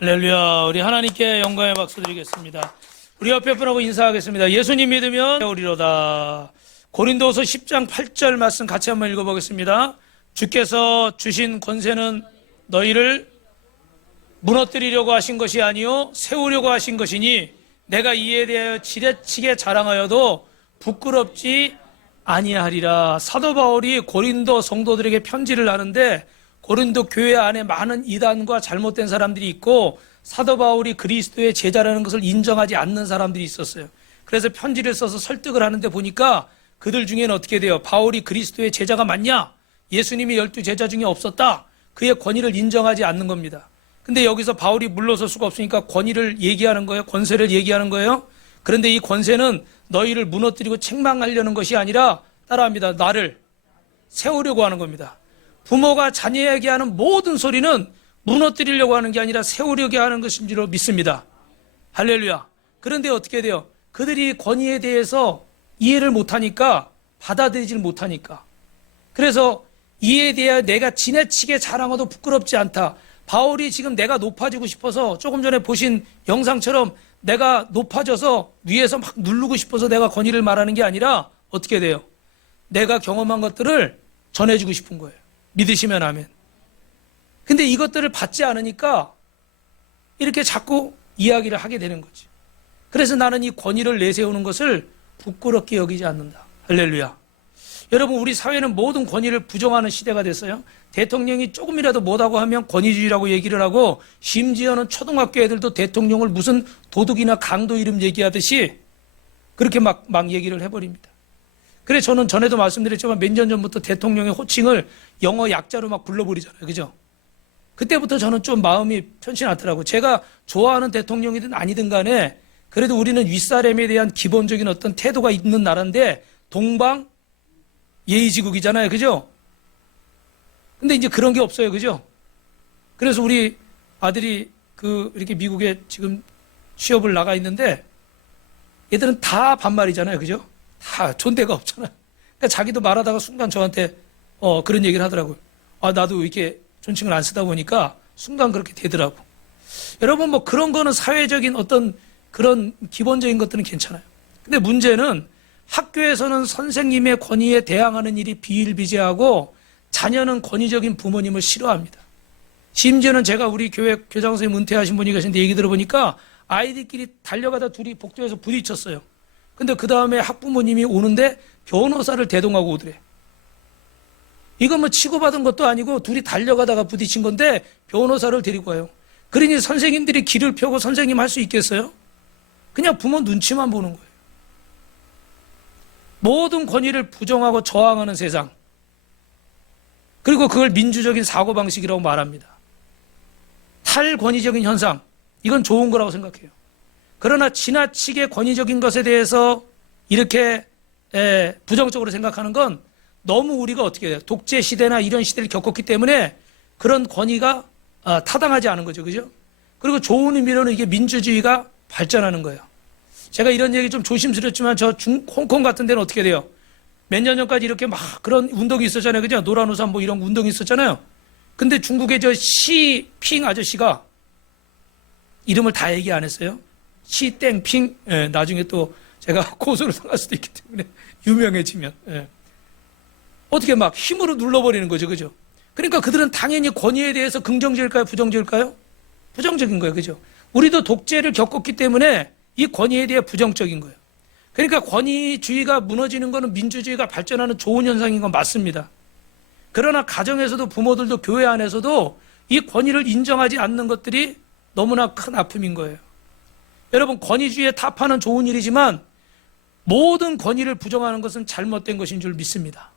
할렐루야. 우리 하나님께 영광의 박수 드리겠습니다. 우리 옆에 분하고 인사하겠습니다. 예수님 믿으면 우리로다. 고린도서 10장 8절 말씀 같이 한번 읽어보겠습니다. 주께서 주신 권세는 너희를 무너뜨리려고 하신 것이 아니요 세우려고 하신 것이니 내가 이에 대하여 지레치게 자랑하여도 부끄럽지 아니하리라. 사도 바울이 고린도 성도들에게 편지를 하는데 고린도 교회 안에 많은 이단과 잘못된 사람들이 있고 사도 바울이 그리스도의 제자라는 것을 인정하지 않는 사람들이 있었어요. 그래서 편지를 써서 설득을 하는데 보니까 그들 중에는 어떻게 돼요? 바울이 그리스도의 제자가 맞냐? 예수님이 12 제자 중에 없었다. 그의 권위를 인정하지 않는 겁니다. 근데 여기서 바울이 물러설 수가 없으니까 권위를 얘기하는 거예요. 권세를 얘기하는 거예요. 그런데 이 권세는 너희를 무너뜨리고 책망하려는 것이 아니라 따라합니다. 나를 세우려고 하는 겁니다. 부모가 자녀에게 하는 모든 소리는 무너뜨리려고 하는 게 아니라 세우려고 하는 것인 줄 믿습니다. 할렐루야. 그런데 어떻게 돼요? 그들이 권위에 대해서 이해를 못하니까, 받아들이질 못하니까. 그래서 이에 대해 내가 지나치게 자랑해도 부끄럽지 않다. 바울이 지금 내가 높아지고 싶어서 조금 전에 보신 영상처럼 내가 높아져서 위에서 막 누르고 싶어서 내가 권위를 말하는 게 아니라 어떻게 돼요? 내가 경험한 것들을 전해주고 싶은 거예요. 믿으시면 아멘. 근데 이것들을 받지 않으니까 이렇게 자꾸 이야기를 하게 되는 거지. 그래서 나는 이 권위를 내세우는 것을 부끄럽게 여기지 않는다. 할렐루야. 여러분, 우리 사회는 모든 권위를 부정하는 시대가 됐어요. 대통령이 조금이라도 못하고 하면 권위주의라고 얘기를 하고, 심지어는 초등학교 애들도 대통령을 무슨 도둑이나 강도 이름 얘기하듯이 그렇게 막 얘기를 해버립니다. 그래, 저는 전에도 말씀드렸지만 몇 년 전부터 대통령의 호칭을 영어 약자로 막 불러버리잖아요. 그죠? 그때부터 저는 좀 마음이 편치 않더라고요. 제가 좋아하는 대통령이든 아니든 간에 그래도 우리는 윗사람에 대한 기본적인 어떤 태도가 있는 나라인데 동방 예의지국이잖아요. 그죠? 근데 이제 그런 게 없어요. 그죠? 그래서 우리 아들이 이렇게 미국에 지금 취업을 나가 있는데 얘들은 다 반말이잖아요. 그죠? 다 존대가 없잖아요. 그러니까 자기도 말하다가 순간 저한테 그런 얘기를 하더라고요. 아, 나도 이렇게 존칭을 안 쓰다 보니까 순간 그렇게 되더라고. 여러분, 뭐 그런 거는 사회적인 어떤 그런 기본적인 것들은 괜찮아요. 근데 문제는 학교에서는 선생님의 권위에 대항하는 일이 비일비재하고 자녀는 권위적인 부모님을 싫어합니다. 심지어는 제가 우리 교회 교장 선생님 은퇴하신 분이 계신데 얘기 들어보니까 아이들끼리 달려가다 둘이 복도에서 부딪혔어요. 근데 그 다음에 학부모님이 오는데 변호사를 대동하고 오더래. 이건 뭐 치고받은 것도 아니고 둘이 달려가다가 부딪힌 건데 변호사를 데리고 와요. 그러니 선생님들이 길을 펴고 선생님 할 수 있겠어요? 그냥 부모 눈치만 보는 거예요. 모든 권위를 부정하고 저항하는 세상. 그리고 그걸 민주적인 사고방식이라고 말합니다. 탈권위적인 현상. 이건 좋은 거라고 생각해요. 그러나 지나치게 권위적인 것에 대해서 이렇게 부정적으로 생각하는 건 너무 우리가 어떻게 돼요? 독재 시대나 이런 시대를 겪었기 때문에 그런 권위가 타당하지 않은 거죠. 그죠? 그리고 좋은 의미로는 이게 민주주의가 발전하는 거예요. 제가 이런 얘기 좀 조심스럽지만 홍콩 같은 데는 어떻게 돼요? 몇 년 전까지 이렇게 막 그런 운동이 있었잖아요. 그죠? 노란 우산 뭐 이런 운동이 있었잖아요. 근데 중국의 저 시핑 아저씨가 이름을 다 얘기 안 했어요. 시땡핑. 나중에 또 제가 고소를 당할 수도 있기 때문에 유명해지면. 어떻게 막 힘으로 눌러버리는 거죠. 그죠? 그러니까 그들은 당연히 권위에 대해서 긍정적일까요? 부정적일까요? 부정적인 거예요. 그죠? 우리도 독재를 겪었기 때문에 이 권위에 대해 부정적인 거예요. 그러니까 권위주의가 무너지는 것은 민주주의가 발전하는 좋은 현상인 건 맞습니다. 그러나 가정에서도 부모들도 교회 안에서도 이 권위를 인정하지 않는 것들이 너무나 큰 아픔인 거예요. 여러분, 권위주의에 타파는 좋은 일이지만 모든 권위를 부정하는 것은 잘못된 것인 줄 믿습니다.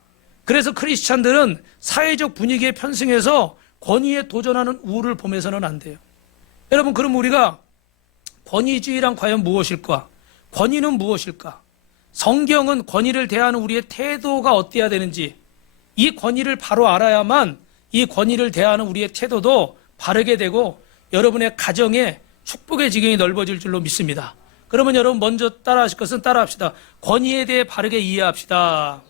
그래서 크리스찬들은 사회적 분위기에 편승해서 권위에 도전하는 우를 보면서는 안 돼요. 여러분, 그럼 우리가 권위주의란 과연 무엇일까? 권위는 무엇일까? 성경은 권위를 대하는 우리의 태도가 어때야 되는지, 이 권위를 바로 알아야만 이 권위를 대하는 우리의 태도도 바르게 되고 여러분의 가정에 축복의 지경이 넓어질 줄로 믿습니다. 그러면 여러분 먼저 따라하실 것은 따라합시다. 권위에 대해 바르게 이해합시다.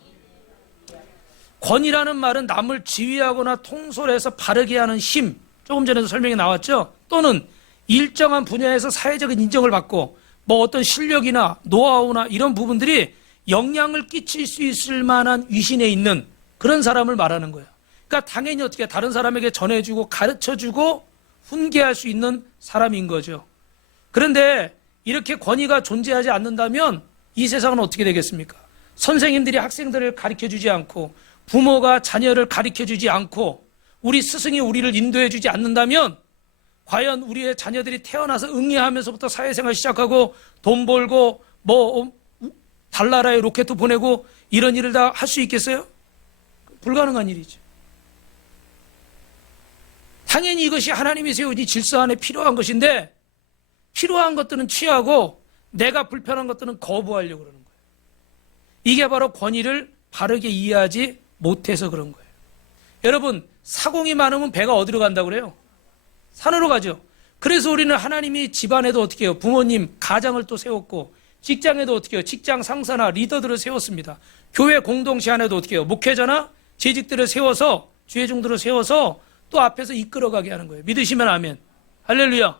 권위라는 말은 남을 지휘하거나 통솔해서 바르게 하는 힘, 조금 전에도 설명이 나왔죠? 또는 일정한 분야에서 사회적인 인정을 받고 뭐 어떤 실력이나 노하우나 이런 부분들이 영향을 끼칠 수 있을 만한 위신에 있는 그런 사람을 말하는 거예요. 그러니까 당연히 어떻게 다른 사람에게 전해주고 가르쳐주고 훈계할 수 있는 사람인 거죠. 그런데 이렇게 권위가 존재하지 않는다면 이 세상은 어떻게 되겠습니까? 선생님들이 학생들을 가르쳐주지 않고 부모가 자녀를 가르쳐주지 않고 우리 스승이 우리를 인도해주지 않는다면 과연 우리의 자녀들이 태어나서 응애하면서부터 사회생활 시작하고 돈 벌고 뭐 달나라에 로켓도 보내고 이런 일을 다 할 수 있겠어요? 불가능한 일이죠. 당연히 이것이 하나님이 세운 이 질서 안에 필요한 것인데 필요한 것들은 취하고 내가 불편한 것들은 거부하려고 그러는 거예요. 이게 바로 권위를 바르게 이해하지 못해서 그런 거예요. 여러분, 사공이 많으면 배가 어디로 간다고 그래요? 산으로 가죠. 그래서 우리는 하나님이 집안에도 어떻게 해요? 부모님, 가장을 또 세웠고 직장에도 어떻게 해요? 직장 상사나 리더들을 세웠습니다. 교회 공동체 안에도 어떻게 해요? 목회자나 재직들을 세워서 주회종들을 세워서 또 앞에서 이끌어가게 하는 거예요. 믿으시면 아멘. 할렐루야.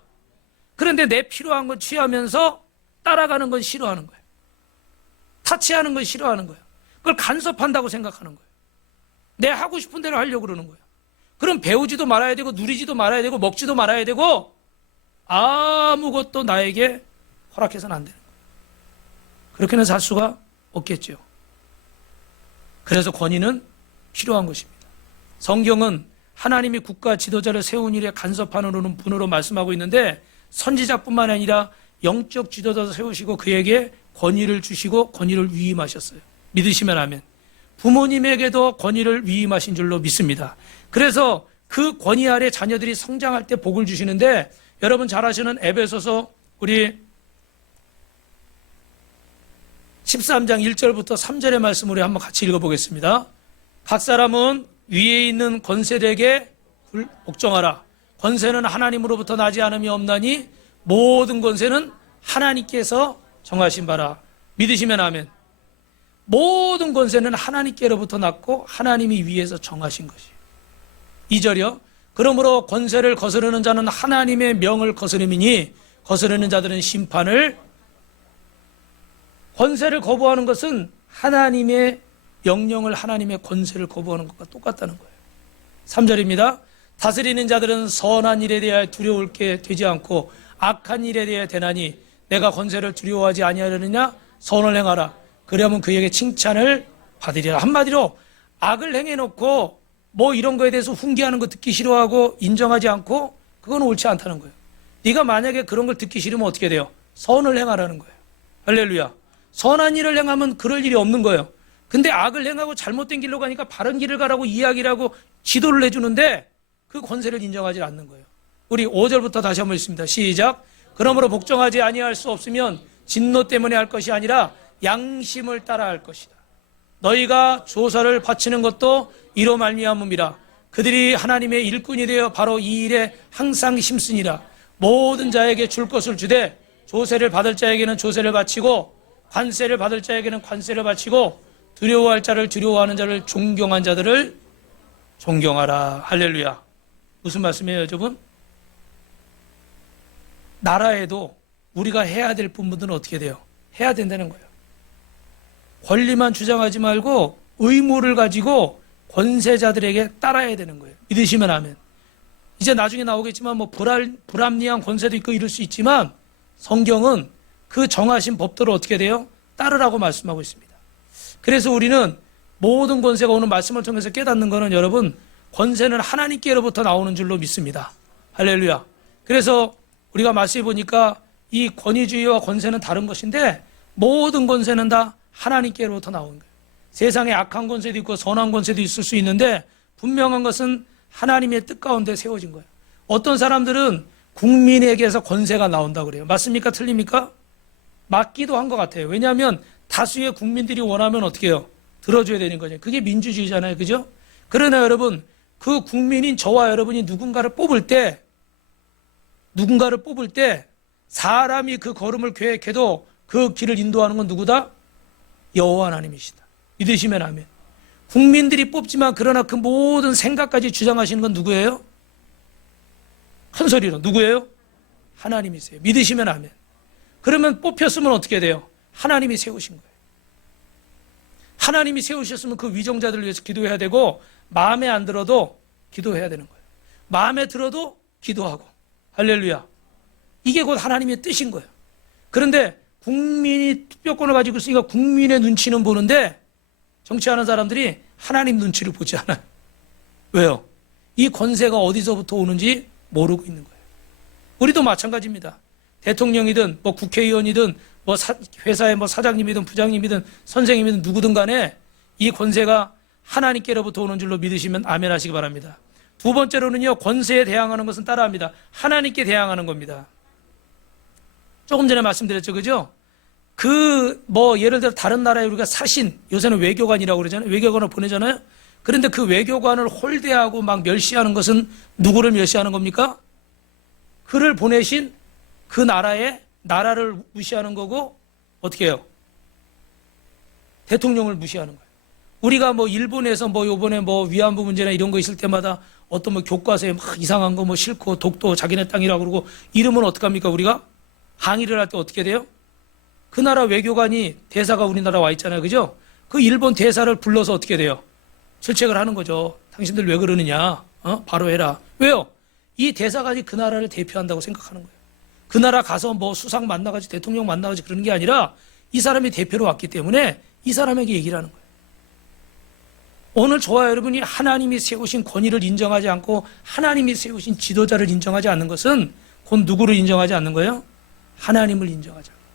그런데 내 필요한 건 취하면서 따라가는 건 싫어하는 거예요. 타치하는 건 싫어하는 거예요. 그걸 간섭한다고 생각하는 거예요. 내 하고 싶은 대로 하려고 그러는 거예요. 그럼 배우지도 말아야 되고 누리지도 말아야 되고 먹지도 말아야 되고 아무것도 나에게 허락해서는 안 되는 거예요. 그렇게는 살 수가 없겠죠. 그래서 권위는 필요한 것입니다. 성경은 하나님이 국가 지도자를 세운 일에 간섭하는 분으로 말씀하고 있는데 선지자뿐만 아니라 영적 지도자도 세우시고 그에게 권위를 주시고 권위를 위임하셨어요. 믿으시면 아멘. 부모님에게도 권위를 위임하신 줄로 믿습니다. 그래서 그 권위 아래 자녀들이 성장할 때 복을 주시는데 여러분 잘 아시는 에베소서 우리 13장 1절부터 3절의 말씀을 우리 한번 같이 읽어보겠습니다. 각 사람은 위에 있는 권세들에게 복종하라. 권세는 하나님으로부터 나지 않음이 없나니 모든 권세는 하나님께서 정하신 바라. 믿으시면 아멘. 모든 권세는 하나님께로부터 났고 하나님이 위에서 정하신 것이에요. 2절이요. 그러므로 권세를 거스르는 자는 하나님의 명을 거스름이니 거스르는 자들은 심판을. 권세를 거부하는 것은 하나님의 명령을 하나님의 권세를 거부하는 것과 똑같다는 거예요. 3절입니다. 다스리는 자들은 선한 일에 대하여 두려울 게 되지 않고 악한 일에 대하여 되나니 내가 권세를 두려워하지 아니하려느냐 선을 행하라. 그러면 그에게 칭찬을 받으리라. 한마디로 악을 행해놓고 뭐 이런 거에 대해서 훈계하는 거 듣기 싫어하고 인정하지 않고 그건 옳지 않다는 거예요. 네가 만약에 그런 걸 듣기 싫으면 어떻게 돼요? 선을 행하라는 거예요. 할렐루야. 선한 일을 행하면 그럴 일이 없는 거예요. 근데 악을 행하고 잘못된 길로 가니까 바른 길을 가라고 이야기를 하고 지도를 해주는데 그 권세를 인정하지 않는 거예요. 우리 5절부터 다시 한번 읽습니다. 시작. 그러므로 복종하지 아니할 수 없으면 진노 때문에 할 것이 아니라 양심을 따라 할 것이다. 너희가 조사를 바치는 것도 이로 말미암음이라. 그들이 하나님의 일꾼이 되어 바로 이 일에 항상 힘쓰니라. 모든 자에게 줄 것을 주되 조세를 받을 자에게는 조세를 바치고 관세를 받을 자에게는 관세를 바치고 두려워할 자를 두려워하는 자를 존경한 자들을 존경하라. 할렐루야. 무슨 말씀이에요, 여러분? 나라에도 우리가 해야 될 부분들은 어떻게 돼요? 해야 된다는 거예요. 권리만 주장하지 말고 의무를 가지고 권세자들에게 따라야 되는 거예요. 믿으시면 아멘. 이제 나중에 나오겠지만 뭐 불합리한 권세도 있고 이럴 수 있지만 성경은 그 정하신 법대로 어떻게 돼요? 따르라고 말씀하고 있습니다. 그래서 우리는 모든 권세가 오늘 말씀을 통해서 깨닫는 것은 여러분 권세는 하나님께로부터 나오는 줄로 믿습니다. 할렐루야. 그래서 우리가 말씀해 보니까 이 권위주의와 권세는 다른 것인데 모든 권세는 다 하나님께로부터 나온 거예요. 세상에 악한 권세도 있고 선한 권세도 있을 수 있는데 분명한 것은 하나님의 뜻 가운데 세워진 거예요. 어떤 사람들은 국민에게서 권세가 나온다고 그래요. 맞습니까? 틀립니까? 맞기도 한 것 같아요. 왜냐하면 다수의 국민들이 원하면 어떻게 해요? 들어줘야 되는 거죠. 그게 민주주의잖아요. 그죠? 그러나 여러분 그 국민인 저와 여러분이 누군가를 뽑을 때 사람이 그 걸음을 계획해도 그 길을 인도하는 건 누구다? 여호와 하나님이시다. 믿으시면 아멘. 국민들이 뽑지만 그러나 그 모든 생각까지 주장하시는 건 누구예요? 큰 소리로 누구예요? 하나님이세요. 믿으시면 아멘. 그러면 뽑혔으면 어떻게 돼요? 하나님이 세우신 거예요. 하나님이 세우셨으면 그 위정자들을 위해서 기도해야 되고, 마음에 안 들어도 기도해야 되는 거예요. 마음에 들어도 기도하고. 할렐루야. 이게 곧 하나님의 뜻인 거예요. 그런데 국민이 투표권을 가지고 있으니까 국민의 눈치는 보는데, 정치하는 사람들이 하나님 눈치를 보지 않아요. 왜요? 이 권세가 어디서부터 오는지 모르고 있는 거예요. 우리도 마찬가지입니다. 대통령이든 뭐 국회의원이든 뭐 회사의 뭐 사장님이든 부장님이든 선생님이든 누구든 간에 이 권세가 하나님께로부터 오는 줄로 믿으시면 아멘 하시기 바랍니다. 두 번째로는요, 권세에 대항하는 것은 따라합니다. 하나님께 대항하는 겁니다. 조금 전에 말씀드렸죠, 그죠? 예를 들어 다른 나라에 우리가 사신, 요새는 외교관이라고 그러잖아요. 외교관을 보내잖아요. 그런데 그 외교관을 홀대하고 막 멸시하는 것은 누구를 멸시하는 겁니까? 그를 보내신 그 나라를 무시하는 거고, 어떻게 해요? 대통령을 무시하는 거예요. 우리가 뭐 일본에서 뭐 요번에 뭐 위안부 문제나 이런 거 있을 때마다 어떤 뭐 교과서에 막 이상한 거 뭐 싫고 독도 자기네 땅이라고 그러고 이러면 어떡합니까? 우리가 항의를 할 때 어떻게 돼요? 그 나라 외교관이 대사가 우리나라 와 있잖아요. 그죠? 그 일본 대사를 불러서 어떻게 돼요? 질책을 하는 거죠. 당신들 왜 그러느냐? 바로 해라. 왜요? 이 대사가 그 나라를 대표한다고 생각하는 거예요. 그 나라 가서 뭐 수상 만나가지고 대통령 만나가지고 그러는 게 아니라 이 사람이 대표로 왔기 때문에 이 사람에게 얘기를 하는 거예요. 오늘 저와 여러분이 하나님이 세우신 권위를 인정하지 않고 하나님이 세우신 지도자를 인정하지 않는 것은 곧 누구를 인정하지 않는 거예요? 하나님을 인정하지 않는 거예요.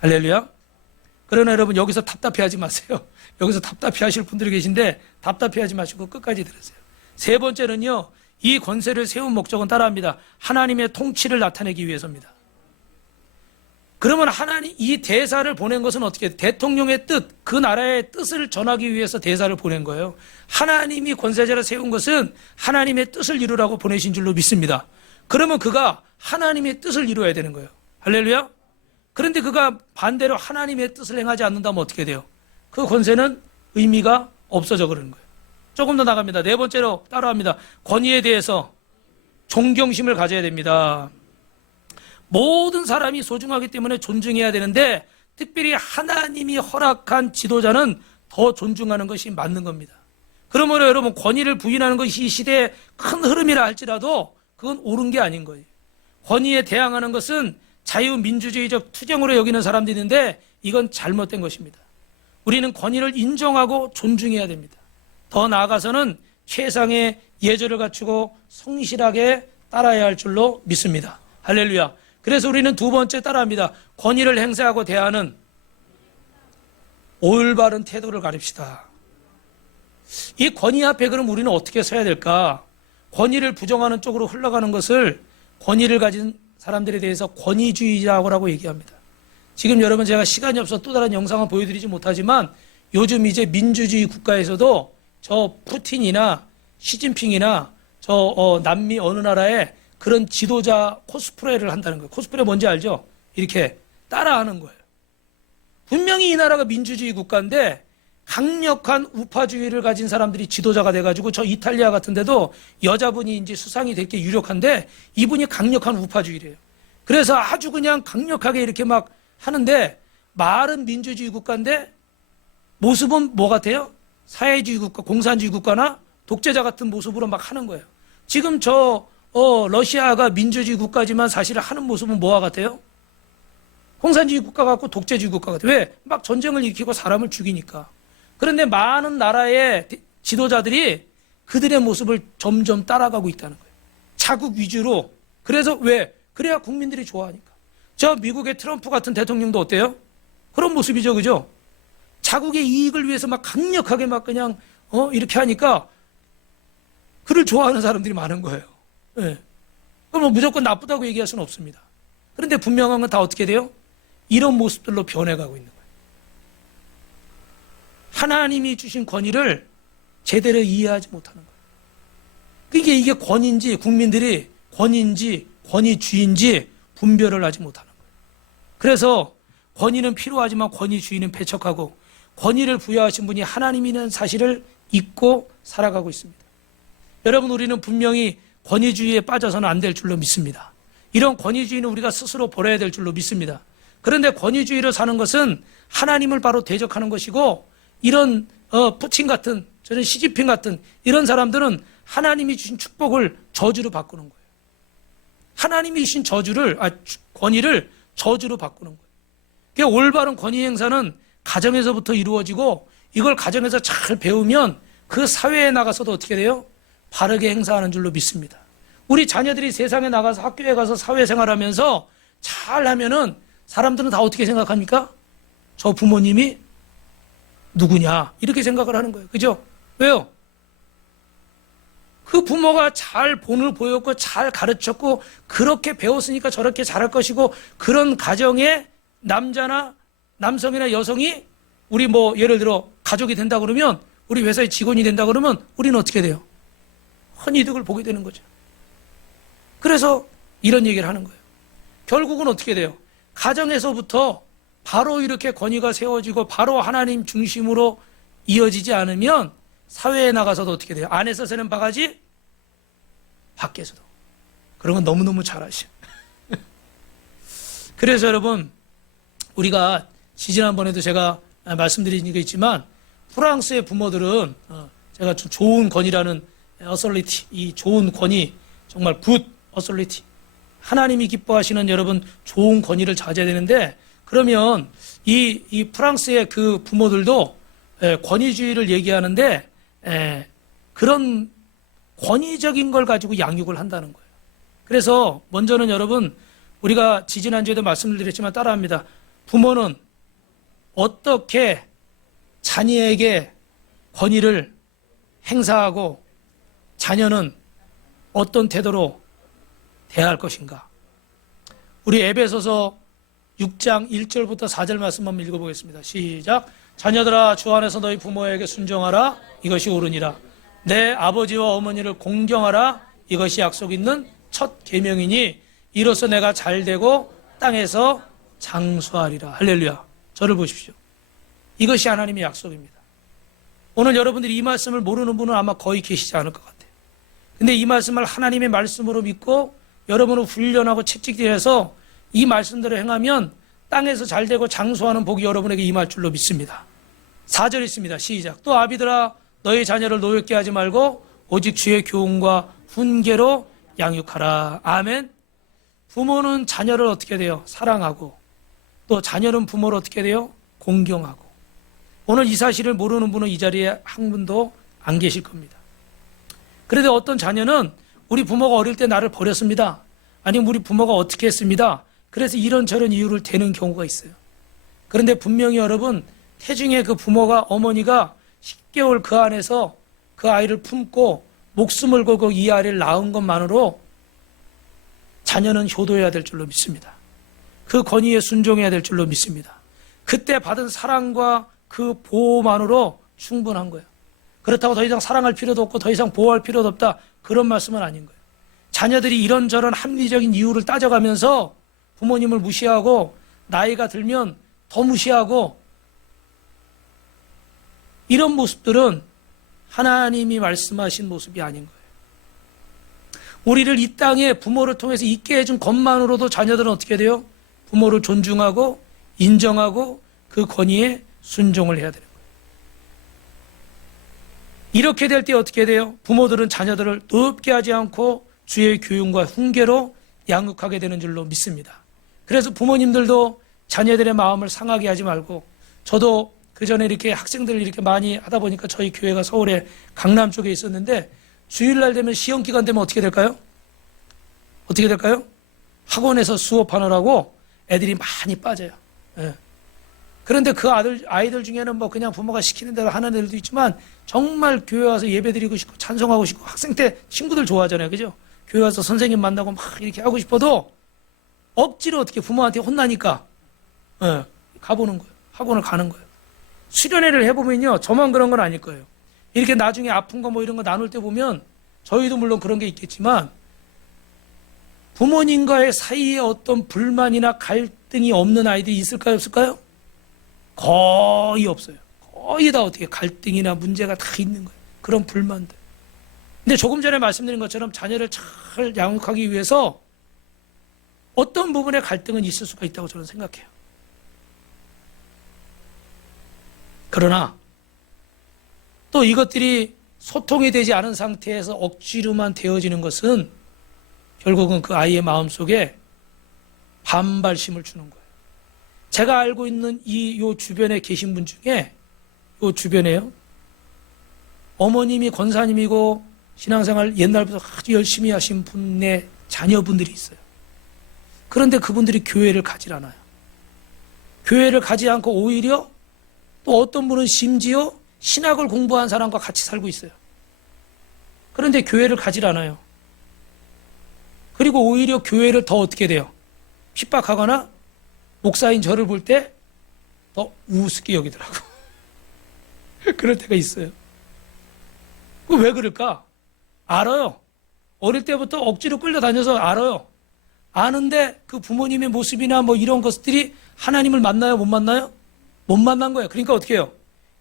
할렐루야. 그러나 여러분 여기서 답답해하지 마세요. 여기서 답답해하실 분들이 계신데 답답해하지 마시고 끝까지 들으세요. 세 번째는요, 이 권세를 세운 목적은 따라합니다. 하나님의 통치를 나타내기 위해서입니다. 그러면 이 대사를 보낸 것은 어떻게, 대통령의 뜻, 그 나라의 뜻을 전하기 위해서 대사를 보낸 거예요. 하나님이 권세자를 세운 것은 하나님의 뜻을 이루라고 보내신 줄로 믿습니다. 그러면 그가 하나님의 뜻을 이루어야 되는 거예요. 할렐루야. 그런데 그가 반대로 하나님의 뜻을 행하지 않는다면 어떻게 돼요? 그 권세는 의미가 없어져 그러는 거예요. 조금 더 나갑니다. 네 번째로 따라합니다. 권위에 대해서 존경심을 가져야 됩니다. 모든 사람이 소중하기 때문에 존중해야 되는데, 특별히 하나님이 허락한 지도자는 더 존중하는 것이 맞는 겁니다. 그러므로 여러분, 권위를 부인하는 것이 이 시대의 큰 흐름이라 할지라도 그건 옳은 게 아닌 거예요. 권위에 대항하는 것은 자유민주주의적 투쟁으로 여기는 사람들이 있는데 이건 잘못된 것입니다. 우리는 권위를 인정하고 존중해야 됩니다. 더 나아가서는 최상의 예절을 갖추고 성실하게 따라야 할 줄로 믿습니다. 할렐루야. 그래서 우리는 두 번째 따라합니다. 권위를 행사하고 대하는 올바른 태도를 가립시다. 이 권위 앞에 그럼 우리는 어떻게 서야 될까? 권위를 부정하는 쪽으로 흘러가는 것을 권위를 가진 사람들에 대해서 권위주의자라고 얘기합니다. 지금 여러분 제가 시간이 없어서 또 다른 영상을 보여드리지 못하지만 요즘 이제 민주주의 국가에서도 저 푸틴이나 시진핑이나 남미 어느 나라에 그런 지도자 코스프레를 한다는 거예요. 코스프레 뭔지 알죠? 이렇게 따라하는 거예요. 분명히 이 나라가 민주주의 국가인데 강력한 우파주의를 가진 사람들이 지도자가 돼가지고 저 이탈리아 같은 데도 여자분이 이제 수상이 될 게 유력한데 이분이 강력한 우파주의래요. 그래서 아주 그냥 강력하게 이렇게 막 하는데 말은 민주주의 국가인데 모습은 뭐 같아요? 사회주의 국가, 공산주의 국가나 독재자 같은 모습으로 막 하는 거예요. 지금 러시아가 민주주의 국가지만 사실 하는 모습은 뭐와 같아요? 공산주의 국가 같고 독재주의 국가 같아요. 왜? 막 전쟁을 일으키고 사람을 죽이니까. 그런데 많은 나라의 지도자들이 그들의 모습을 점점 따라가고 있다는 거예요. 자국 위주로. 그래서 왜? 그래야 국민들이 좋아하니까. 저 미국의 트럼프 같은 대통령도 어때요? 그런 모습이죠, 그죠? 자국의 이익을 위해서 막 강력하게 막 그냥 이렇게 하니까 그를 좋아하는 사람들이 많은 거예요. 네. 그럼 뭐 무조건 나쁘다고 얘기할 수는 없습니다. 그런데 분명한 건 다 어떻게 돼요? 이런 모습들로 변해가고 있는 거예요. 하나님이 주신 권위를 제대로 이해하지 못하는 거예요. 이게 권위인지 국민들이 권위인지 권위주의인지 분별을 하지 못하는 거예요. 그래서 권위는 필요하지만 권위주의는 배척하고 권위를 부여하신 분이 하나님이라는 사실을 잊고 살아가고 있습니다. 여러분, 우리는 분명히 권위주의에 빠져서는 안 될 줄로 믿습니다. 이런 권위주의는 우리가 스스로 버려야 될 줄로 믿습니다. 그런데 권위주의로 사는 것은 하나님을 바로 대적하는 것이고, 이런 푸틴 같은, 저는 시진핑 같은 이런 사람들은 하나님이 주신 축복을 저주로 바꾸는 거예요. 하나님이 주신 권위를 저주로 바꾸는 거예요. 그러니까 올바른 권위 행사는 가정에서부터 이루어지고, 이걸 가정에서 잘 배우면 그 사회에 나가서도 어떻게 돼요? 바르게 행사하는 줄로 믿습니다. 우리 자녀들이 세상에 나가서 학교에 가서 사회생활하면서 잘하면은 사람들은 다 어떻게 생각합니까? 저 부모님이 누구냐 이렇게 생각을 하는 거예요. 그죠? 왜요? 그 부모가 잘 본을 보였고 잘 가르쳤고 그렇게 배웠으니까 저렇게 잘할 것이고, 그런 가정에 남성이나 여성이 우리 예를 들어 가족이 된다 그러면, 우리 회사의 직원이 된다 그러면 우리는 어떻게 돼요? 헌이득을 보게 되는 거죠. 그래서 이런 얘기를 하는 거예요. 결국은 어떻게 돼요? 가정에서부터 바로 이렇게 권위가 세워지고 바로 하나님 중심으로 이어지지 않으면 사회에 나가서도 어떻게 돼요? 안에서 새는 바가지, 밖에서도. 그런 건 너무너무 잘 아셔. 그래서 여러분, 우리가 지난번에도 제가 말씀드린 게 있지만, 프랑스의 부모들은 제가 좋은 권위라는 어설리티, 이 좋은 권위, 정말 굿 어설리티, 하나님이 기뻐하시는 여러분 좋은 권위를 가져야 되는데, 그러면 이 프랑스의 그 부모들도 권위주의를 얘기하는데 그런 권위적인 걸 가지고 양육을 한다는 거예요. 그래서 먼저는 여러분, 우리가 지지난주에도 말씀을 드렸지만 따라합니다. 부모는 어떻게 자녀에게 권위를 행사하고 자녀는 어떤 태도로 대할 것인가. 우리 에베소서 6장 1절부터 4절 말씀 한번 읽어보겠습니다. 시작. 자녀들아, 주 안에서 너희 부모에게 순종하라. 이것이 옳으니라. 내 아버지와 어머니를 공경하라. 이것이 약속 있는 첫 계명이니 이로써 내가 잘되고 땅에서 장수하리라. 할렐루야. 저를 보십시오. 이것이 하나님의 약속입니다. 오늘 여러분들이 이 말씀을 모르는 분은 아마 거의 계시지 않을 것 같아요. 근데 이 말씀을 하나님의 말씀으로 믿고 여러분을 훈련하고 채찍질해서 이 말씀대로 행하면 땅에서 잘되고 장수하는 복이 여러분에게 임할 줄로 믿습니다. 4절 있습니다. 시작. 또 아비들아, 너희 자녀를 노엽게 하지 말고 오직 주의 교훈과 훈계로 양육하라. 아멘. 부모는 자녀를 어떻게 돼요? 사랑하고, 또 자녀는 부모를 어떻게 돼요? 공경하고. 오늘 이 사실을 모르는 분은 이 자리에 한 분도 안 계실 겁니다. 그런데 어떤 자녀는 우리 부모가 어릴 때 나를 버렸습니다. 아니면 우리 부모가 어떻게 했습니다. 그래서 이런저런 이유를 대는 경우가 있어요. 그런데 분명히 여러분, 태중에 그 부모가, 어머니가 10개월 그 안에서 그 아이를 품고 목숨을 걸고 이 아이를 낳은 것만으로 자녀는 효도해야 될 줄로 믿습니다. 그 권위에 순종해야 될 줄로 믿습니다. 그때 받은 사랑과 그 보호만으로 충분한 거예요. 그렇다고 더 이상 사랑할 필요도 없고 더 이상 보호할 필요도 없다, 그런 말씀은 아닌 거예요. 자녀들이 이런저런 합리적인 이유를 따져가면서 부모님을 무시하고 나이가 들면 더 무시하고, 이런 모습들은 하나님이 말씀하신 모습이 아닌 거예요. 우리를 이 땅에 부모를 통해서 있게 해준 것만으로도 자녀들은 어떻게 돼요? 부모를 존중하고 인정하고 그 권위에 순종을 해야 되는 거예요. 이렇게 될 때 어떻게 돼요? 부모들은 자녀들을 높게 하지 않고 주의 교훈과 훈계로 양육하게 되는 줄로 믿습니다. 그래서 부모님들도 자녀들의 마음을 상하게 하지 말고, 저도 그 전에 이렇게 학생들 이렇게 많이 하다 보니까 저희 교회가 서울의 강남 쪽에 있었는데, 주일날 되면 시험 기간 되면 어떻게 될까요? 어떻게 될까요? 학원에서 수업하느라고 애들이 많이 빠져요. 예. 그런데 그 아이들 중에는 그냥 부모가 시키는 대로 하는 애들도 있지만, 정말 교회 와서 예배 드리고 싶고 찬송하고 싶고, 학생 때 친구들 좋아하잖아요. 그죠? 교회 와서 선생님 만나고 막 이렇게 하고 싶어도 억지로 어떻게 부모한테 혼나니까 가보는 거예요. 학원을 가는 거예요. 수련회를 해보면요, 저만 그런 건 아닐 거예요. 이렇게 나중에 아픈 거 이런 거 나눌 때 보면 저희도 물론 그런 게 있겠지만, 부모님과의 사이에 어떤 불만이나 갈등이 없는 아이들이 있을까요, 없을까요? 거의 없어요. 거의 다 어떻게 갈등이나 문제가 다 있는 거예요. 그런 불만들. 근데 조금 전에 말씀드린 것처럼 자녀를 잘 양육하기 위해서 어떤 부분에 갈등은 있을 수가 있다고 저는 생각해요. 그러나 또 이것들이 소통이 되지 않은 상태에서 억지로만 되어지는 것은 결국은 그 아이의 마음속에 반발심을 주는 거예요. 제가 알고 있는 요 주변에 계신 분 중에 요 주변에요, 어머님이 권사님이고 신앙생활 옛날부터 아주 열심히 하신 분의 자녀분들이 있어요. 그런데 그분들이 교회를 가질 않아요. 교회를 가지 않고 오히려 또 어떤 분은 심지어 신학을 공부한 사람과 같이 살고 있어요. 그런데 교회를 가질 않아요. 그리고 오히려 교회를 더 어떻게 돼요? 핍박하거나 목사인 저를 볼 때 더 우습게 여기더라고. 그럴 때가 있어요. 왜 그럴까? 알아요. 어릴 때부터 억지로 끌려다녀서 알아요. 아는데 그 부모님의 모습이나 뭐 이런 것들이 하나님을 만나요? 못 만나요? 못 만난 거예요. 그러니까 어떻게 해요?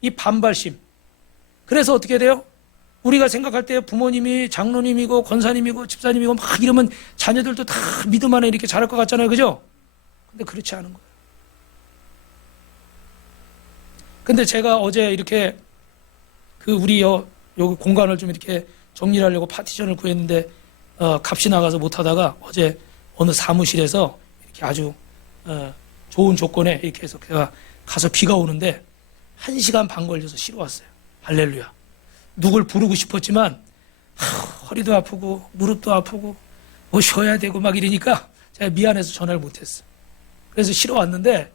이 반발심. 그래서 어떻게 돼요? 우리가 생각할 때 부모님이 장로님이고 권사님이고 집사님이고 막 이러면 자녀들도 다 믿음 안에 이렇게 자랄 것 같잖아요. 그죠? 근데 그렇지 않은 거예요. 근데 제가 어제 이렇게 그 우리 여기 공간을 좀 이렇게 정리를 하려고 파티션을 구했는데 값이 나가서 못 하다가 어제 어느 사무실에서 이렇게 아주 좋은 조건에 이렇게 해서 제가 가서 비가 오는데 1시간 반 걸려서 쉬러 왔어요. 할렐루야. 누굴 부르고 싶었지만 허리도 아프고 무릎도 아프고 뭐 쉬어야 되고 막 이러니까 제가 미안해서 전화를 못했어. 그래서 쉬러 왔는데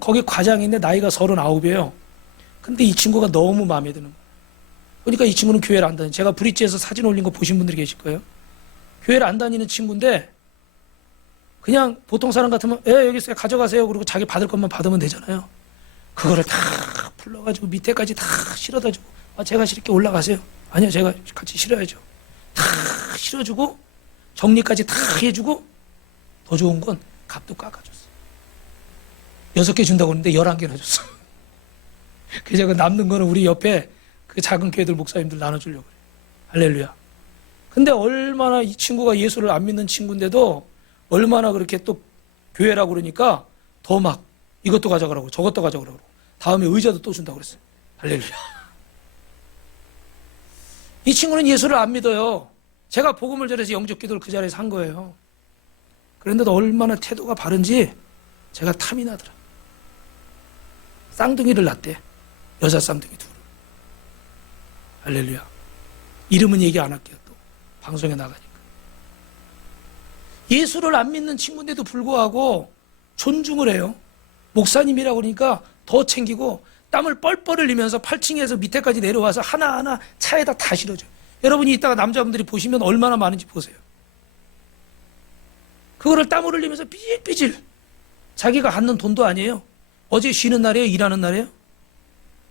거기 과장인데 나이가 39이에요. 근데 이 친구가 너무 마음에 드는 거예요. 그러니까 이 친구는 교회를 안 다니는, 제가 브릿지에서 사진 올린 거 보신 분들이 계실 거예요. 교회를 안 다니는 친구인데 그냥 보통 사람 같으면 여기 있어요, 가져가세요, 그리고 자기 받을 것만 받으면 되잖아요. 그거를 다 불러가지고 밑에까지 다 실어다 주고, 제가 실을게, 올라가세요. 아니요, 제가 같이 실어야죠. 다 실어주고 정리까지 다 해주고, 더 좋은 건 값도 깎아줬어. 6개 준다고 했는데 11개나 줬어. 그래서 남는 거는 우리 옆에 그 작은 교회들 목사님들 나눠주려고 그래요. 할렐루야. 근데 얼마나 이 친구가 예수를 안 믿는 친구인데도 얼마나 그렇게 또 교회라고 그러니까 더 막 이것도 가져가라고 저것도 가져가라고 다음에 의자도 또 준다고 그랬어요. 할렐루야. 이 친구는 예수를 안 믿어요. 제가 복음을 전해서 영접 기도를 그 자리에서 한 거예요. 그런데도 얼마나 태도가 바른지 제가 탐이 나더라. 쌍둥이를 낳대. 여자 쌍둥이 둘. 할렐루야. 이름은 얘기 안 할게요. 또 방송에 나가니까. 예수를 안 믿는 친구인데도 불구하고 존중을 해요. 목사님이라고 그러니까 더 챙기고 땀을 뻘뻘 흘리면서 8층에서 밑에까지 내려와서 하나하나 차에다 다 실어줘요. 여러분이 이따가 남자분들이 보시면 얼마나 많은지 보세요. 그거를 땀을 흘리면서 삐질삐질. 자기가 갖는 돈도 아니에요. 어제 쉬는 날이에요? 일하는 날이에요?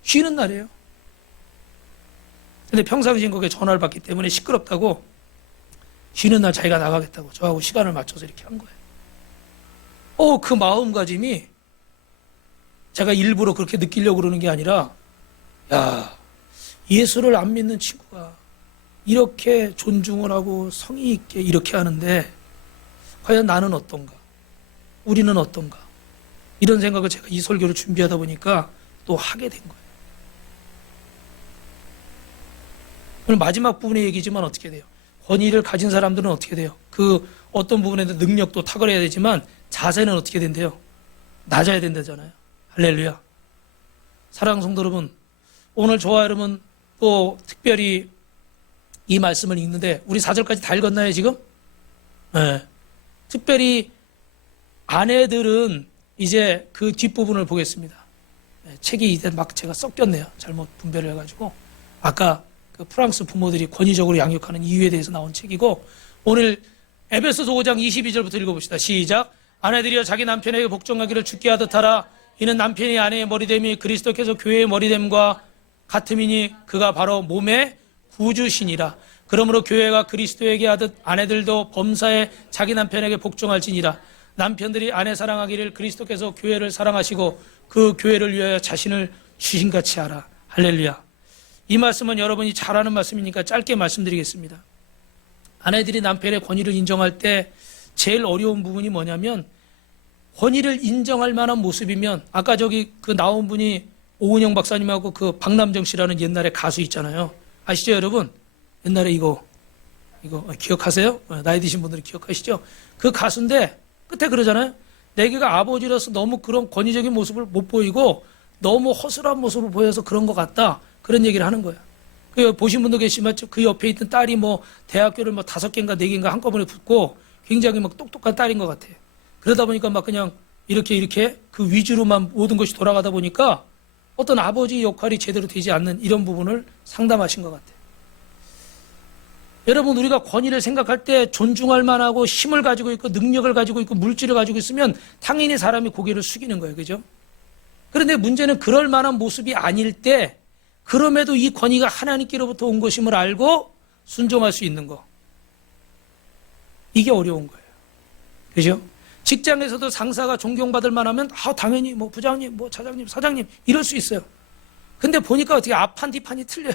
쉬는 날이에요. 근데 평상시엔 거기에 전화를 받기 때문에 시끄럽다고 쉬는 날 자기가 나가겠다고 저하고 시간을 맞춰서 이렇게 한 거예요. 그 마음가짐이 제가 일부러 그렇게 느끼려고 그러는 게 아니라, 야, 예수를 안 믿는 친구가 이렇게 존중을 하고 성의 있게 이렇게 하는데 과연 나는 어떤가? 우리는 어떤가? 이런 생각을 제가 이 설교를 준비하다 보니까 또 하게 된 거예요. 오늘 마지막 부분의 얘기지만 어떻게 돼요? 권위를 가진 사람들은 어떻게 돼요? 그 어떤 부분에도 능력도 탁월해야 되지만 자세는 어떻게 된대요? 낮아야 된다잖아요. 할렐루야. 사랑하는 성도 여러분, 오늘 저와 여러분 또 특별히 이 말씀을 읽는데 우리 4절까지 다 읽었나요 지금? 네. 특별히 아내들은 이제 그 뒷부분을 보겠습니다. 네, 책이 이제 막 제가 섞였네요. 잘못 분별을 해가지고. 아까 그 프랑스 부모들이 권위적으로 양육하는 이유에 대해서 나온 책이고, 오늘 에베소서 5장 22절부터 읽어봅시다. 시작. 아내들이여 자기 남편에게 복종하기를 주께 하듯 하라. 이는 남편이 아내의 머리됨이 그리스도께서 교회의 머리됨과 같음이니 그가 바로 몸의 구주시니라. 그러므로 교회가 그리스도에게 하듯 아내들도 범사에 자기 남편에게 복종할지니라. 남편들이 아내 사랑하기를 그리스도께서 교회를 사랑하시고 그 교회를 위하여 자신을 주신같이 하라. 할렐루야. 이 말씀은 여러분이 잘 아는 말씀이니까 짧게 말씀드리겠습니다. 아내들이 남편의 권위를 인정할 때 제일 어려운 부분이 뭐냐면 권위를 인정할 만한 모습이면 아까 저기 그 나온 분이 오은영 박사님하고 그 박남정 씨라는 옛날에 가수 있잖아요. 아시죠, 여러분? 옛날에 이거 기억하세요? 나이 드신 분들은 기억하시죠? 그 가수인데 끝에 그러잖아요. 내가 아버지로서 너무 그런 권위적인 모습을 못 보이고 너무 허술한 모습을 보여서 그런 것 같다. 그런 얘기를 하는 거야. 그 보신 분도 계시지만 그 옆에 있던 딸이 뭐 대학교를 뭐 5개인가 4개인가 한꺼번에 붙고 굉장히 막 똑똑한 딸인 것 같아. 그러다 보니까 막 그냥 이렇게 그 위주로만 모든 것이 돌아가다 보니까 어떤 아버지 역할이 제대로 되지 않는 이런 부분을 상담하신 것 같아요. 여러분, 우리가 권위를 생각할 때 존중할 만하고 힘을 가지고 있고 능력을 가지고 있고 물질을 가지고 있으면 당연히 사람이 고개를 숙이는 거예요. 그죠? 그런데 문제는 그럴 만한 모습이 아닐 때 그럼에도 이 권위가 하나님께로부터 온 것임을 알고 순종할 수 있는 거. 이게 어려운 거예요. 그죠? 직장에서도 상사가 존경받을 만하면 당연히 뭐 부장님, 뭐 차장님, 사장님 이럴 수 있어요. 근데 보니까 어떻게 앞판 뒷판이 틀려요.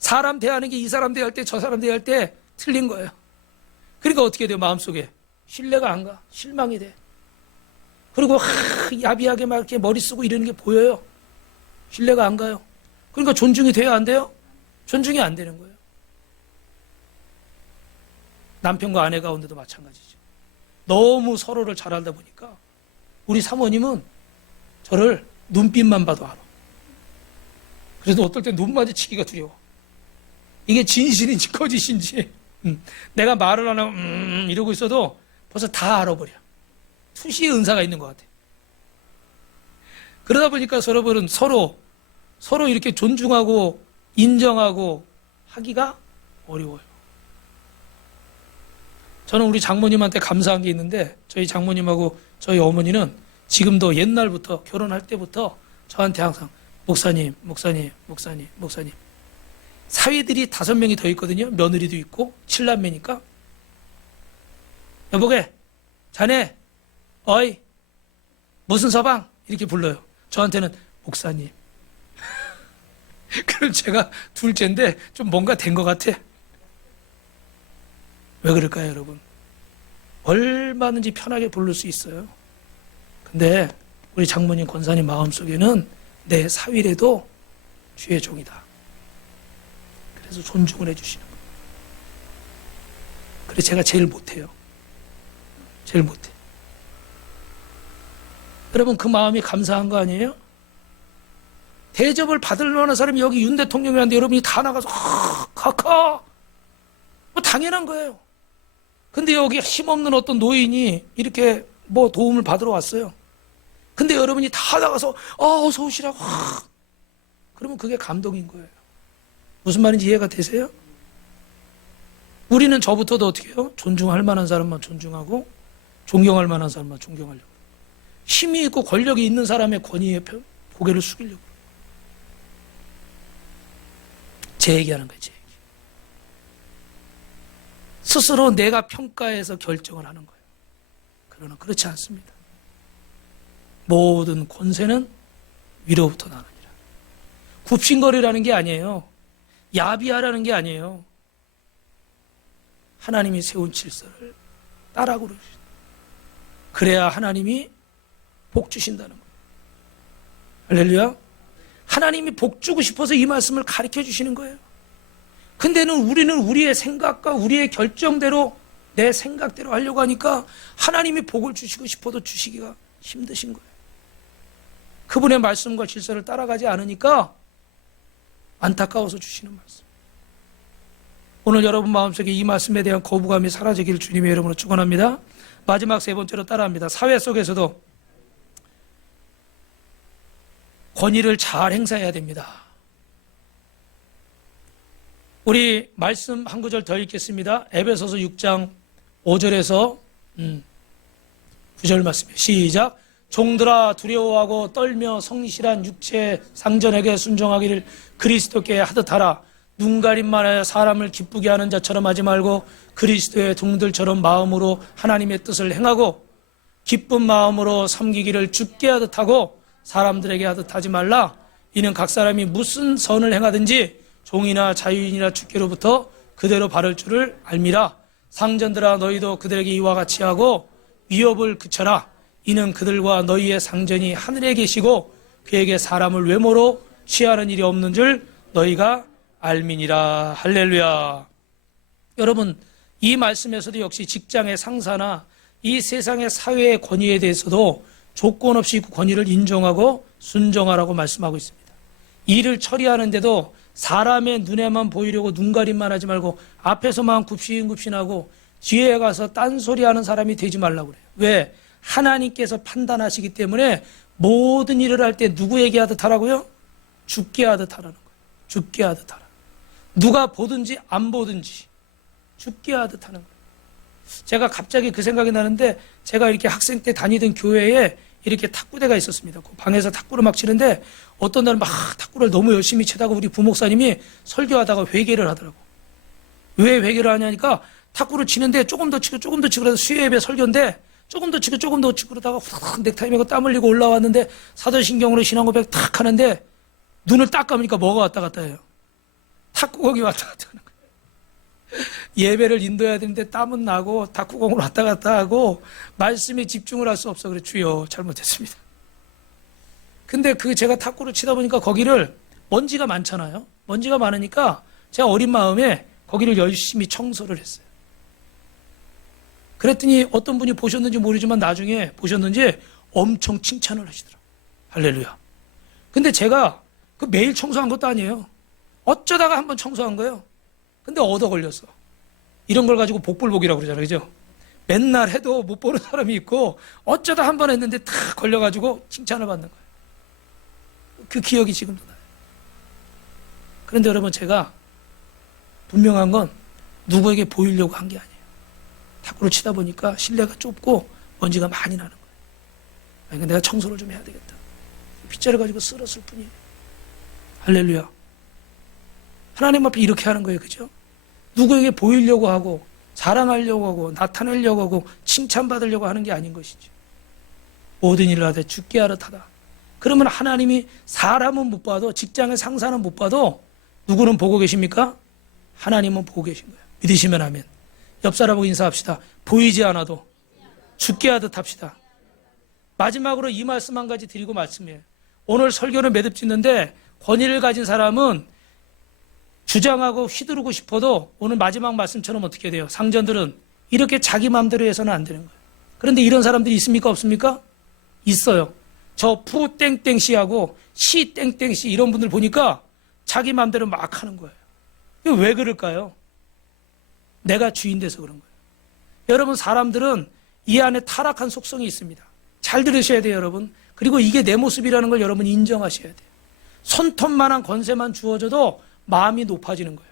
사람 대하는 게 이 사람 대할 때 저 사람 대할 때 틀린 거예요. 그러니까 어떻게 돼요? 마음속에 신뢰가 안 가. 실망이 돼. 그리고 야비하게 막 이렇게 머리 쓰고 이러는 게 보여요. 신뢰가 안 가요. 그러니까 존중이 돼요? 안 돼요? 존중이 안 되는 거예요. 남편과 아내 가운데도 마찬가지죠. 너무 서로를 잘 알다 보니까 우리 사모님은 저를 눈빛만 봐도 알아. 그래도 어떨 때 눈 마주치기가 두려워. 이게 진실인지 거짓인지. 내가 말을 안 하고 이러고 있어도 벌써 다 알아버려. 투시의 은사가 있는 것 같아. 그러다 보니까 여러분은 서로 이렇게 존중하고 인정하고 하기가 어려워요. 저는 우리 장모님한테 감사한 게 있는데 저희 장모님하고 저희 어머니는 지금도 옛날부터 결혼할 때부터 저한테 항상 목사님 사위들이 5명이 더 있거든요. 며느리도 있고 7남매니까 여보게 자네 어이 무슨 서방 이렇게 불러요. 저한테는 목사님. 그럼 제가 둘째인데 좀 뭔가 된 것 같아. 왜 그럴까요, 여러분? 얼마든지 편하게 부를 수 있어요. 근데 우리 장모님 권사님 마음속에는 내 사위래도 주의 종이다. 그래서 존중을 해주시는 거예요. 그래서 제가 제일 못해요. 제일 못해. 여러분, 그 마음이 감사한 거 아니에요? 대접을 받을 만한 사람이 여기 윤 대통령이라는데 여러분이 다 나가서 카카 뭐 당연한 거예요. 근데 여기 힘없는 어떤 노인이 이렇게 뭐 도움을 받으러 왔어요. 근데 여러분이 다 나가서 어서 오시라고 그러면 그게 감동인 거예요. 무슨 말인지 이해가 되세요? 우리는 저부터도 어떻게 해요? 존중할 만한 사람만 존중하고 존경할 만한 사람만 존경하려고. 힘이 있고 권력이 있는 사람의 권위에 고개를 숙이려고. 제 얘기하는 거예요. 제 얘기. 스스로 내가 평가해서 결정을 하는 거예요. 그러나 그렇지 않습니다. 모든 권세는 위로부터 나느니라. 굽신거리라는 게 아니에요. 야비하라는 게 아니에요. 하나님이 세운 질서를 따라 그러시다. 그래야 하나님이 복 주신다는 거예요. 할렐루야. 하나님이 복 주고 싶어서 이 말씀을 가르쳐 주시는 거예요. 근데는 우리는 우리의 생각과 우리의 결정대로 내 생각대로 하려고 하니까 하나님이 복을 주시고 싶어도 주시기가 힘드신 거예요. 그분의 말씀과 질서를 따라가지 않으니까 안타까워서 주시는 말씀. 오늘 여러분 마음속에 이 말씀에 대한 거부감이 사라지기를 주님의 이름으로 축원합니다. 마지막 3번째로 따라합니다. 사회 속에서도 권위를 잘 행사해야 됩니다. 우리 말씀 한 구절 더 읽겠습니다. 에베소서 6장 5절에서 9절 말씀이에요. 시작. 종들아 두려워하고 떨며 성실한 육체 상전에게 순종하기를 그리스도께 하듯 하라. 눈 가림만하여 사람을 기쁘게 하는 자처럼 하지 말고 그리스도의 종들처럼 마음으로 하나님의 뜻을 행하고 기쁜 마음으로 섬기기를 주께 하듯 하고 사람들에게 하듯 하지 말라. 이는 각 사람이 무슨 선을 행하든지 종이나 자유인이나 주께로부터 그대로 받을 줄을 알미라. 상전들아 너희도 그들에게 이와 같이 하고 위협을 그쳐라. 이는 그들과 너희의 상전이 하늘에 계시고 그에게 사람을 외모로 취하는 일이 없는 줄 너희가 알미니라. 할렐루야. 여러분, 이 말씀에서도 역시 직장의 상사나 이 세상의 사회의 권위에 대해서도 조건 없이 그 권위를 인정하고 순종하라고 말씀하고 있습니다. 일을 처리하는데도 사람의 눈에만 보이려고 눈가림만 하지 말고 앞에서만 굽신굽신하고 뒤에 가서 딴소리하는 사람이 되지 말라고 그래요. 왜? 하나님께서 판단하시기 때문에 모든 일을 할 때 누구에게 하듯 하라고요? 죽게 하듯 하라는 거예요. 죽게 하듯 하라. 누가 보든지 안 보든지 죽게 하듯 하는 거예요. 제가 갑자기 그 생각이 나는데, 제가 이렇게 학생 때 다니던 교회에 이렇게 탁구대가 있었습니다. 그 방에서 탁구를 막 치는데 어떤 날은 막 탁구를 너무 열심히 치다가 우리 부목사님이 설교하다가 회개를 하더라고. 왜 회개를 하냐니까 탁구를 치는데 조금 더 치고 조금 더 치고 그래서 수요 예배 설교인데 조금 더 치고 조금 더 치고 그러다가 후다닥 넥타이 메고 땀 흘리고 올라왔는데 사도신경으로 신앙 고백 탁 하는데 눈을 딱 감으니까 뭐가 왔다 갔다 해요? 탁구공이 왔다 갔다 하는 거예요. 예배를 인도해야 되는데 땀은 나고 탁구공으로 왔다 갔다 하고 말씀에 집중을 할 수 없어. 그래, 주여 잘못했습니다. 근데 제가 탁구를 치다 보니까 거기를 먼지가 많잖아요. 먼지가 많으니까 제가 어린 마음에 거기를 열심히 청소를 했어요. 그랬더니 어떤 분이 보셨는지 모르지만 나중에 보셨는지 엄청 칭찬을 하시더라고요. 할렐루야. 근데 제가 그 매일 청소한 것도 아니에요. 어쩌다가 한번 청소한 거예요. 근데 얻어 걸렸어. 이런 걸 가지고 복불복이라고 그러잖아요. 그죠? 맨날 해도 못 보는 사람이 있고 어쩌다 한번 했는데 탁 걸려가지고 칭찬을 받는 거예요. 그 기억이 지금도 나요. 그런데 여러분, 제가 분명한 건 누구에게 보이려고 한 게 아니에요. 탁구를 치다 보니까 실내가 좁고 먼지가 많이 나는 거예요. 그러니까 내가 청소를 좀 해야 되겠다. 빗자루 가지고 쓸었을 뿐이에요. 할렐루야. 하나님 앞에 이렇게 하는 거예요. 그죠? 누구에게 보이려고 하고 자랑하려고 하고 나타내려고 하고 칭찬받으려고 하는 게 아닌 것이죠. 모든 일을 하되 죽게 하듯 하다. 그러면 하나님이 사람은 못 봐도, 직장의 상사는 못 봐도 누구는 보고 계십니까? 하나님은 보고 계신 거예요. 믿으시면 아멘. 옆 사람하고 인사합시다. 보이지 않아도 죽게 하듯 합시다. 마지막으로 이 말씀 한 가지 드리고 말씀이에요. 오늘 설교는 매듭 짓는데 권위를 가진 사람은 주장하고 휘두르고 싶어도 오늘 마지막 말씀처럼 어떻게 돼요? 상전들은 이렇게 자기 마음대로 해서는 안 되는 거예요. 그런데 이런 사람들이 있습니까? 없습니까? 있어요. 저 푸 땡땡 씨하고 시 땡땡 씨 이런 분들 보니까 자기 마음대로 막 하는 거예요. 이거 왜 그럴까요? 내가 주인 돼서 그런 거예요. 여러분, 사람들은 이 안에 타락한 속성이 있습니다. 잘 들으셔야 돼요, 여러분. 그리고 이게 내 모습이라는 걸 여러분 인정하셔야 돼요. 손톱만한 권세만 주어져도 마음이 높아지는 거예요.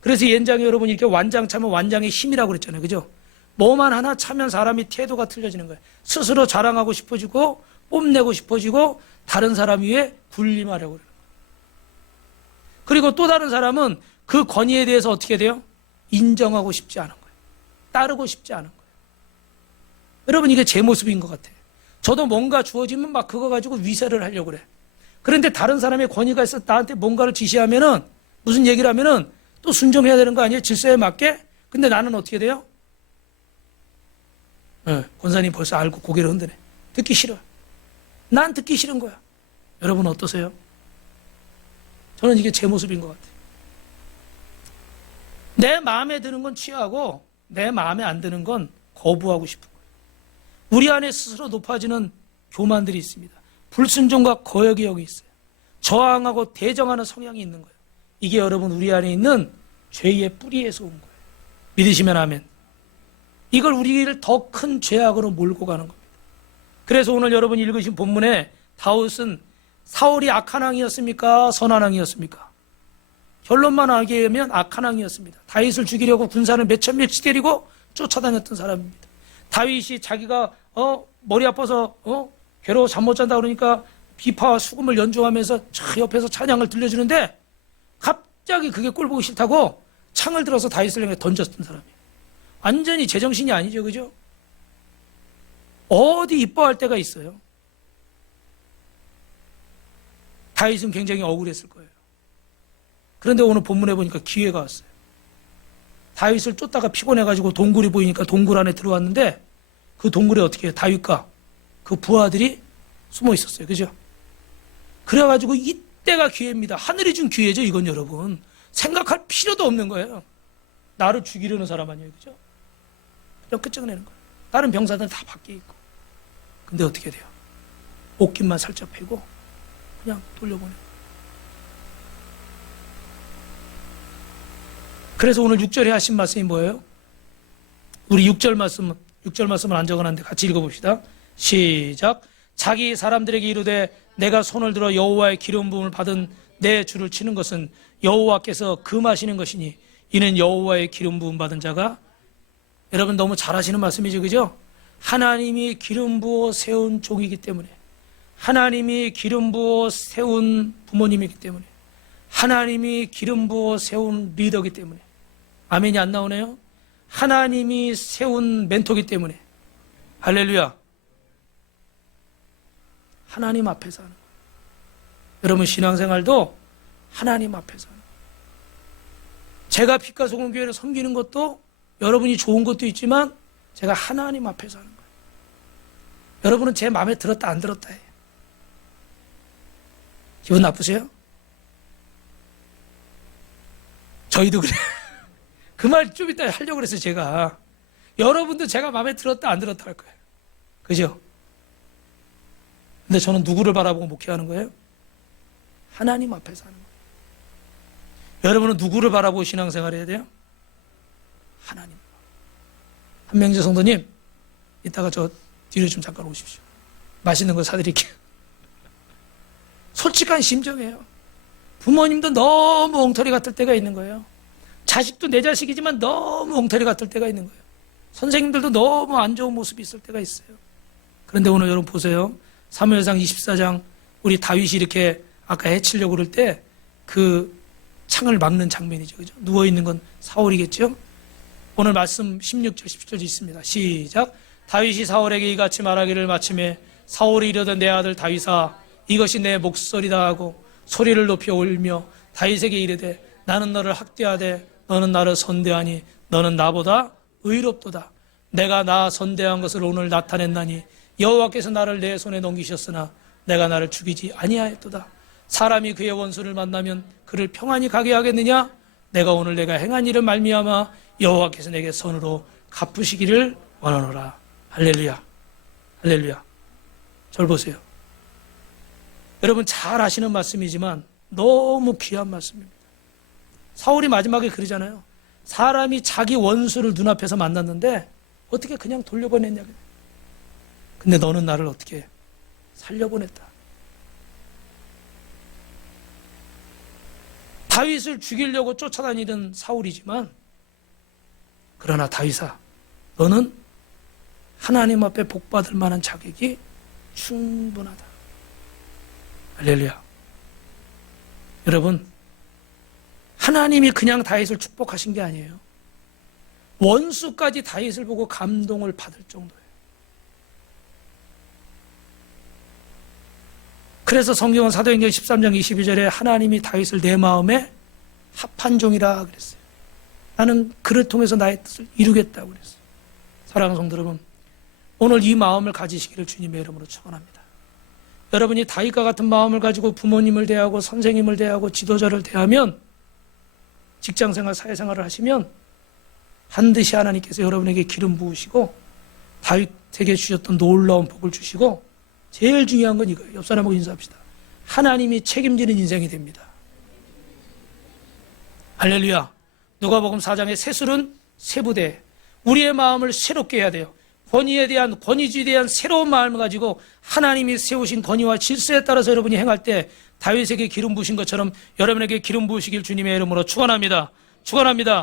그래서 옛장에 여러분 이렇게 완장 차면 완장의 힘이라고 그랬잖아요. 그죠? 뭐만 하나 차면 사람이 태도가 틀려지는 거예요. 스스로 자랑하고 싶어지고 뽐내고 싶어지고 다른 사람 위에 군림하려고 그래요. 그리고 또 다른 사람은 그 권위에 대해서 어떻게 돼요? 인정하고 싶지 않은 거예요. 따르고 싶지 않은 거예요. 여러분, 이게 제 모습인 것 같아요. 저도 뭔가 주어지면 막 그거 가지고 위세를 하려고 그래. 그런데 다른 사람의 권위가 있어 나한테 뭔가를 지시하면은, 무슨 얘기를 하면은 또 순종해야 되는 거 아니에요? 질서에 맞게? 근데 나는 어떻게 돼요? 권사님 벌써 알고 고개를 흔드네. 듣기 싫어. 난 듣기 싫은 거야. 여러분 어떠세요? 저는 이게 제 모습인 것 같아요. 내 마음에 드는 건 취하고 내 마음에 안 드는 건 거부하고 싶은 거예요. 우리 안에 스스로 높아지는 교만들이 있습니다. 불순종과 거역이 여기 있어요. 저항하고 대정하는 성향이 있는 거예요. 이게 여러분 우리 안에 있는 죄의 뿌리에서 온 거예요. 믿으시면 아멘. 이걸 우리를 더 큰 죄악으로 몰고 가는 겁니다. 그래서 오늘 여러분 읽으신 본문에 다윗은 사울이 악한 왕이었습니까? 선한 왕이었습니까? 결론만 알게 하면 악한 왕이었습니다. 다윗을 죽이려고 군사를 몇천 명씩 데리고 쫓아다녔던 사람입니다. 다윗이 자기가 머리 아파서 괴로워 잠 못 잔다 그러니까 비파와 수금을 연주하면서 옆에서 찬양을 들려주는데 갑자기 그게 꼴 보기 싫다고 창을 들어서 다윗을 향해 던졌던 사람이에요. 완전히 제정신이 아니죠. 그죠? 어디 이뻐할 때가 있어요. 다윗은 굉장히 억울했을 거예요. 그런데 오늘 본문에 보니까 기회가 왔어요. 다윗을 쫓다가 피곤해가지고 동굴이 보이니까 동굴 안에 들어왔는데 그 동굴에 어떻게 해요? 다윗과 그 부하들이 숨어 있었어요. 그죠? 그래가지고 이때가 기회입니다. 하늘이 준 기회죠. 이건 여러분. 생각할 필요도 없는 거예요. 나를 죽이려는 사람 아니에요. 그죠? 그냥 끝장내는 거예요. 다른 병사들은 다 밖에 있고. 근데 어떻게 돼요? 옷깃만 살짝 패고 그냥 돌려보내요. 그래서 오늘 6절에 하신 말씀이 뭐예요? 우리 6절 말씀을 안 적어놨는데 같이 읽어봅시다. 시작. 자기 사람들에게 이르되 내가 손을 들어 여호와의 기름 부음을 받은 내 주를 치는 것은 여호와께서 금하시는 것이니 이는 여호와의 기름 부음 받은 자가. 여러분 너무 잘 하시는 말씀이죠. 그죠? 하나님이 기름 부어 세운 종이기 때문에, 하나님이 기름 부어 세운 부모님이기 때문에, 하나님이 기름 부어 세운 리더이기 때문에. 아멘이 안 나오네요. 하나님이 세운 멘토이기 때문에. 할렐루야. 하나님 앞에서 하는 거예요. 여러분 신앙생활도 하나님 앞에서 하는 거예요. 제가 빛과 소금 교회를 섬기는 것도 여러분이 좋은 것도 있지만 제가 하나님 앞에서 하는 거예요. 여러분은 제 마음에 들었다 안 들었다 해요. 기분 나쁘세요? 저희도 그래요. 그 말 좀 이따 하려고 그랬어요. 제가 여러분도 제가 마음에 들었다 안 들었다 할 거예요. 그죠? 근데 저는 누구를 바라보고 목회하는 거예요? 하나님 앞에서 하는 거예요. 여러분은 누구를 바라보고 신앙생활 해야 돼요? 하나님. 한명재 성도님, 이따가 저 뒤로 좀 잠깐 오십시오. 맛있는 거 사드릴게요. 솔직한 심정이에요. 부모님도 너무 엉터리 같을 때가 있는 거예요. 자식도 내 자식이지만 너무 엉터리 같을 때가 있는 거예요. 선생님들도 너무 안 좋은 모습이 있을 때가 있어요. 그런데 오늘 여러분 보세요. 사무엘상 24장 우리 다윗이 이렇게 아까 해치려고 그럴 때 그 창을 막는 장면이죠. 그죠? 누워있는 건 사울이겠죠? 오늘 말씀 16절 17절 있습니다. 시작. 다윗이 사울에게 이같이 말하기를 마침에 사울이 이르되 내 아들 다윗아 이것이 내 목소리다 하고 소리를 높여 울며 다윗에게 이르되 나는 너를 학대하되 너는 나를 선대하니 너는 나보다 의롭도다. 내가 나 선대한 것을 오늘 나타냈나니 여호와께서 나를 내 손에 넘기셨으나 내가 나를 죽이지 아니하였도다. 사람이 그의 원수를 만나면 그를 평안히 가게 하겠느냐? 내가 오늘 내가 행한 일을 말미암아 여호와께서 내게 선으로 갚으시기를 원하노라. 할렐루야. 할렐루야. 절 보세요. 여러분 잘 아시는 말씀이지만 너무 귀한 말씀입니다. 사울이 마지막에 그러잖아요. 사람이 자기 원수를 눈앞에서 만났는데 어떻게 그냥 돌려보냈냐. 근데 너는 나를 어떻게 살려보냈다. 다윗을 죽이려고 쫓아다니던 사울이지만 그러나 다윗아 너는 하나님 앞에 복받을 만한 자격이 충분하다. 할렐루야. 여러분 하나님이 그냥 다윗을 축복하신 게 아니에요. 원수까지 다윗을 보고 감동을 받을 정도예요. 그래서 성경은 사도행전 13장 22절에 하나님이 다윗을 내 마음에 합한 종이라 그랬어요. 나는 그를 통해서 나의 뜻을 이루겠다고 그랬어요. 사랑하는 성도 여러분, 오늘 이 마음을 가지시기를 주님의 이름으로 축원합니다. 여러분이 다윗과 같은 마음을 가지고 부모님을 대하고 선생님을 대하고 지도자를 대하면 직장생활, 사회생활을 하시면 반드시 하나님께서 여러분에게 기름 부으시고 다윗에게 주셨던 놀라운 복을 주시고 제일 중요한 건 이거예요. 옆 사람하고 인사합시다. 하나님이 책임지는 인생이 됩니다. 할렐루야. 누가복음 4장의 세술은 세부대. 우리의 마음을 새롭게 해야 돼요. 권위주의에 대한 새로운 마음을 가지고 하나님이 세우신 권위와 질서에 따라서 여러분이 행할 때 다윗에게 기름 부으신 것처럼 여러분에게 기름 부으시길 주님의 이름으로 축원합니다. 축원합니다.